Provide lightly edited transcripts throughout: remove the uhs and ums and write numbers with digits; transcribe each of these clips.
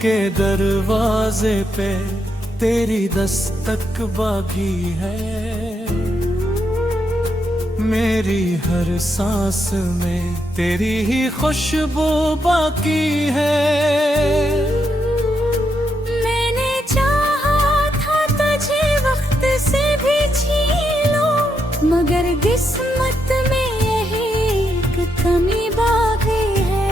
के दरवाजे पे तेरी दस्तक बाकी है, मेरी हर सांस में तेरी ही खुशबू बाकी है। मैंने चाहा था तुझे वक्त से भी छीन लो, मगर किस्मत में यही एक कमी बाकी है।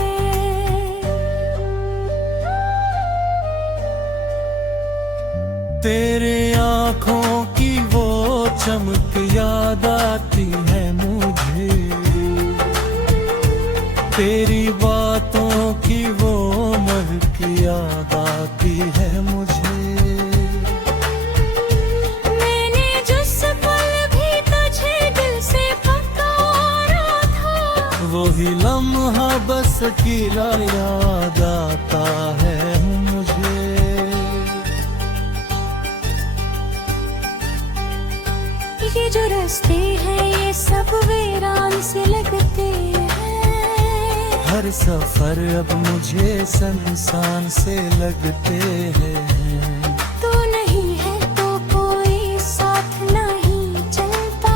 तेरे आँखों की वो चमक याद आती है मुझे, तेरी बातों की वो महक याद आती है मुझे। मैंने जिस पल भी तुझे दिल से पुकारा था, वही लम्हा बस अकेला याद आता है मुझे। ये जो रास्ते हैं ये सब वीरान से लगते हैं, हर सफर अब मुझे संसान से लगते हैं। तू नहीं है तो कोई साथ नहीं चलता,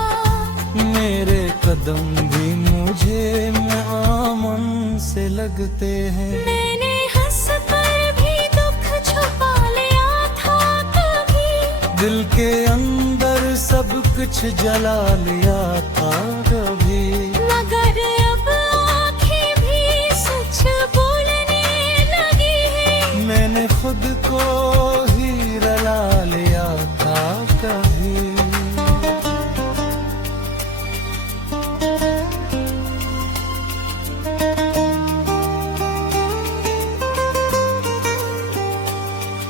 मेरे कदम भी मुझे आमन से लगते हैं। मैंने हंस कर भी दुख छुपा लिया था कभी, दिल के अंदर सब कुछ जला लिया था कभी, मगर अब आँखें भी सच बोलने लगी है। मैंने खुद को ही रुला लिया था कभी।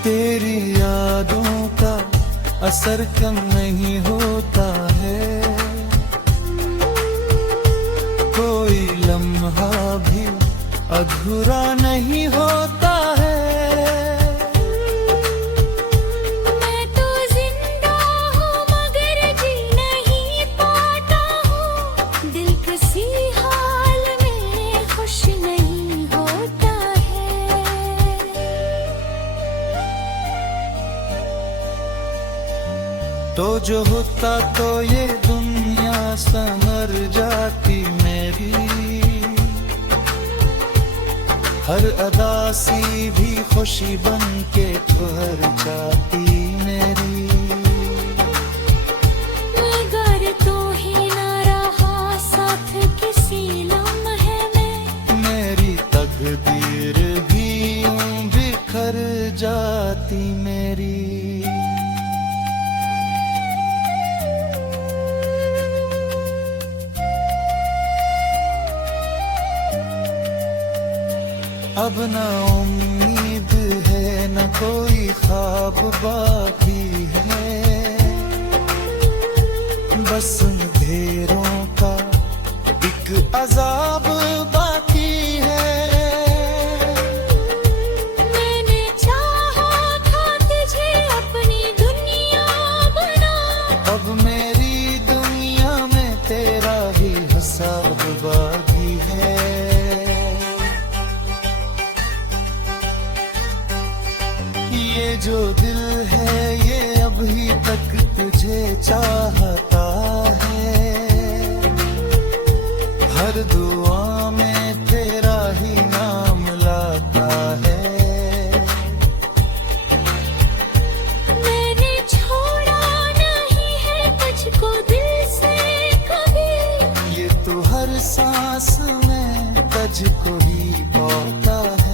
तेरी यादों का असर कम नहीं होता है, कोई लम्हा भी अधूरा नहीं होता है। मैं तो जिंदा हूँ मगर जी नहीं पाता हूँ, दिल किसी हाल में खुश नहीं होता है। तो जो होता तो ये दुनिया संवर जाती मेरी, हर अदा सी भी खुशी बन के ठहर जाती मेरी। मगर तो ही ना रहा साथ किसी लम्हे में, मेरी तकदीर भी यूं बिखर जाती मेरी। अब ना उम्मीद है न कोई ख्वाब बाकी है, बस अंधेरों का एक अजाब बाकी है। मैंने चाहा था तुझे अपनी दुनिया बना, अब मेरी दुनिया में तेरा ही हिसाब बाकी है। ये जो दिल है ये अभी तक तुझे चाहता है, हर दुआ में तेरा ही नाम लाता है। मैंने छोड़ा नहीं है तुझको दिल से कभी, ये तो हर सांस में तुझको ही पाता है।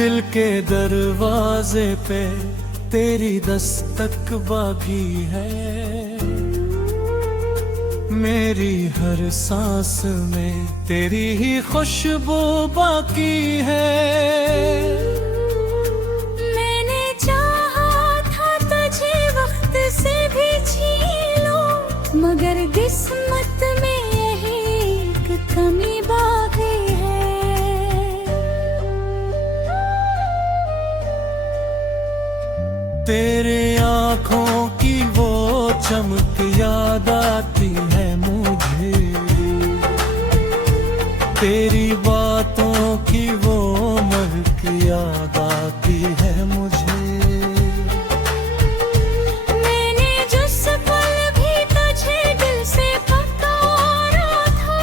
दिल के दरवाजे पे तेरी दस्तक बाकी है, मेरी हर सांस में तेरी ही खुशबू बाकी है। मैंने चाहा था तुझे वक्त से भी छीन लूं, मगर किस्मत में यही एक कमी बाकी है। तेरे आँखों की वो चमक याद आती है मुझे, तेरी बातों की वो महक याद आती है मुझे। मैंने जिस पल भी तुझे दिल से पुकारा था,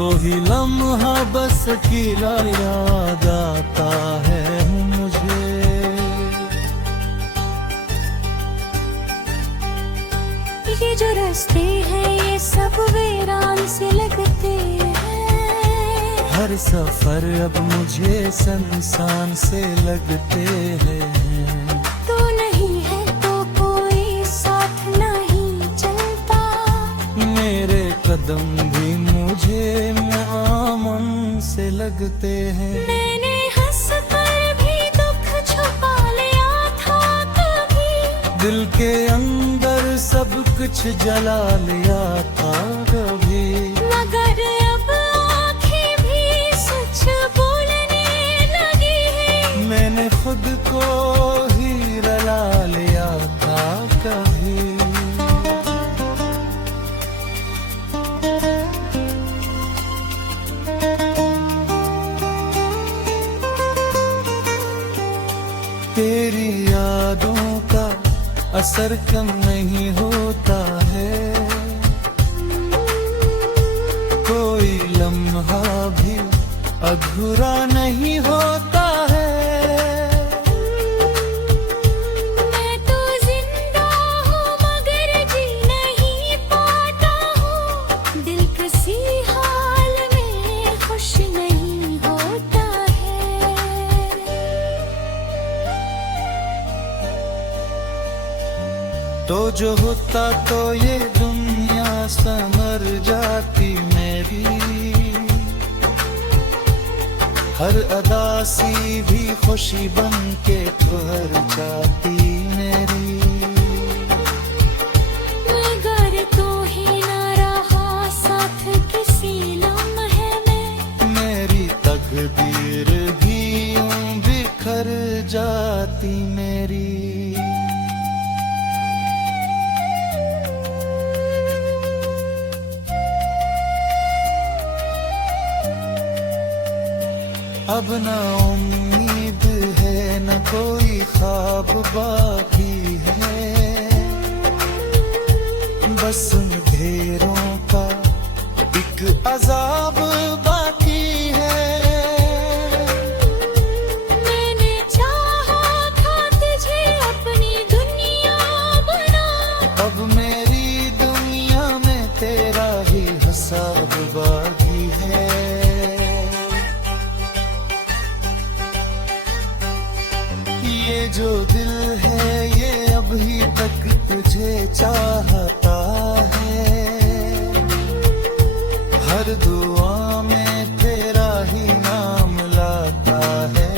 वही लम्हा बस अकेला याद आता है मुझे। ये जो रास्ते हैं ये सब वीरान से लगते हैं, हर सफर अब मुझे संसान से लगते हैं। तू नहीं है तो कोई साथ नहीं चलता, मेरे कदम भी मुझे आमन से लगते हैं। मैंने हंस कर भी दुख छुपा लिया था कभी, दिल के अंदर सब कुछ जला लिया था कभी, मगर अब आँखें भी सच बोलने लगी है। मैंने खुद को ही रुला लिया था कभी। तेरी यादों का असर कम नहीं होता है, कोई लम्हा भी अधूरा नहीं होता है। मैं तो जिंदा हूँ मगर जी नहीं पाता हूँ, दिल किसी हाल में खुश नहीं होता है। तो जो होता तो ये दुनिया संवर जाती मेरी, हर अदा सी भी खुशी बन के ठहर जाती मेरी। मगर तू ही ना रहा साथ किसी लम्हे में, मेरी तकदीर भी यूं बिखर जाती मेरी। अब ना उम्मीद है न कोई ख्वाब बाकी है, बस अंधेरों का एक अजाब बाकी है। मैंने चाहा था तुझे अपनी दुनिया बना, अब मेरी दुनिया में तेरा ही हिसाब बाकी है। ये जो दिल है ये अभी तक तुझे चाहता है, हर दुआ में तेरा ही नाम लाता है।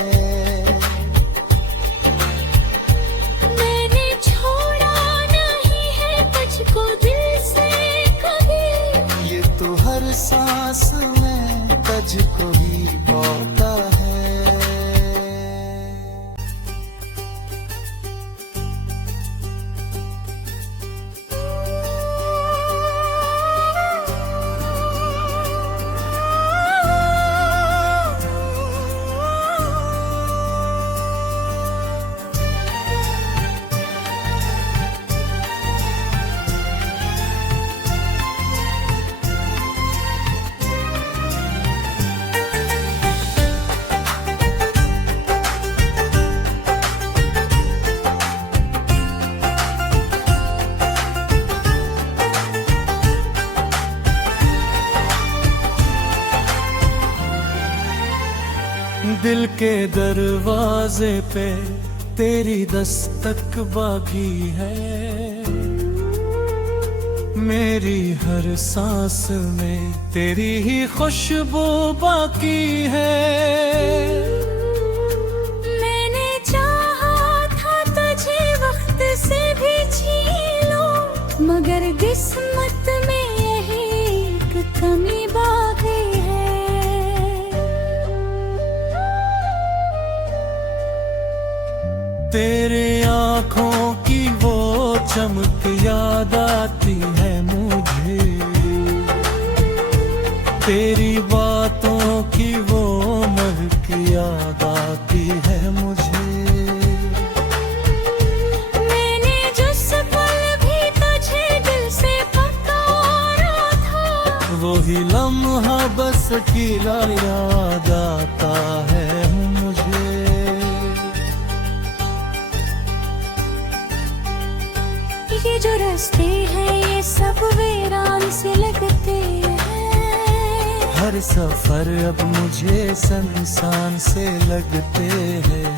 मैंने छोड़ा नहीं है तुझको दिल से कभी, ये तो हर सांस में तुझको ही पाता है। दिल के दरवाजे पे तेरी दस्तक बाकी है, मेरी हर सांस में तेरी ही खुशबू बाकी है। मैंने चाहा था तुझे वक्त से भी छीन लो, मगर किस्मत में यही एक कमी बाकी है। तेरे आँखों की वो चमक याद आती है मुझे, तेरी बातों की वो महक याद आती है मुझे। मैंने जिस पल भी तुझे दिल से पुकारा था, वही लम्हा बस अकेला याद आता है मुझे। ये जो रास्ते हैं ये सब वीरान से लगते हैं, हर सफर अब मुझे संसान से लगते हैं।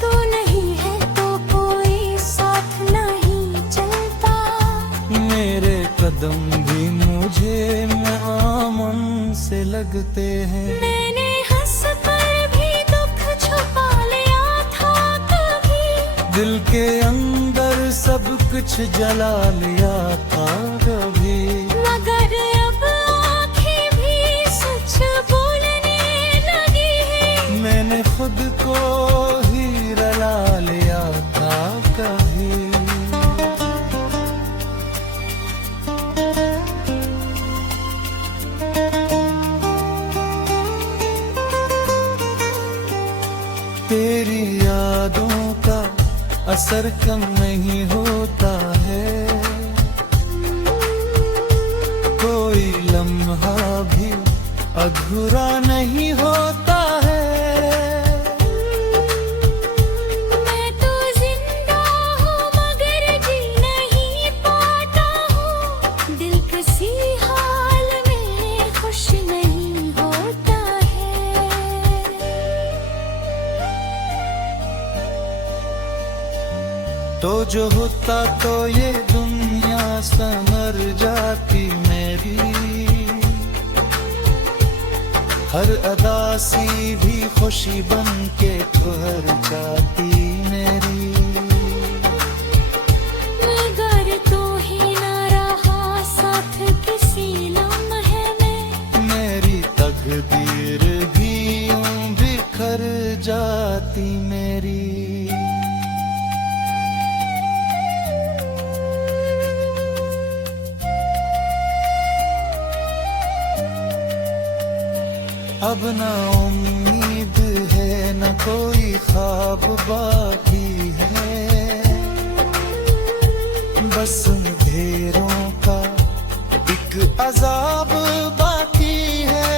तू नहीं है तो कोई साथ नहीं चलता, मेरे कदम भी मुझे आमन से लगते हैं। मैंने हंस कर भी दुख छुपा लिया था कभी, दिल के अंदर सब कुछ जला लिया था कभी, मगर अब आँखें भी सच बोलने लगी है। मैंने खुद को ही रला लिया था कभी। तेरी यादों का असर कम नहीं होता है, कोई लम्हा भी अधूरा नहीं होता है। मैं तो जिंदा हूँ मगर जी नहीं पाता हूँ, दिल किसी हाल में खुश नहीं होता है। तो जो होता तो ये दुनिया संवर जाती मेरी, हर अदा सी भी खुशी बन के ठहर जाती मेरी। मगर तू ही ना रहा साथ किसी लम्हे में, मेरी तकदीर भी यूं बिखर जाती मेरी। अब ना उम्मीद है न कोई ख्वाब बाकी है, बस अंधेरों का एक अजाब बाकी है।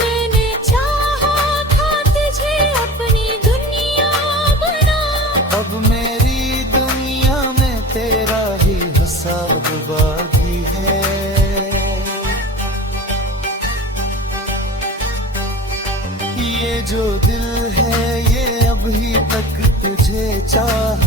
मैंने चाहा था तुझे अपनी दुनिया बना, अब मेरी दुनिया में तेरा ही हिसाब बाकी है। ये जो दिल है ये अभी तक तुझे चाह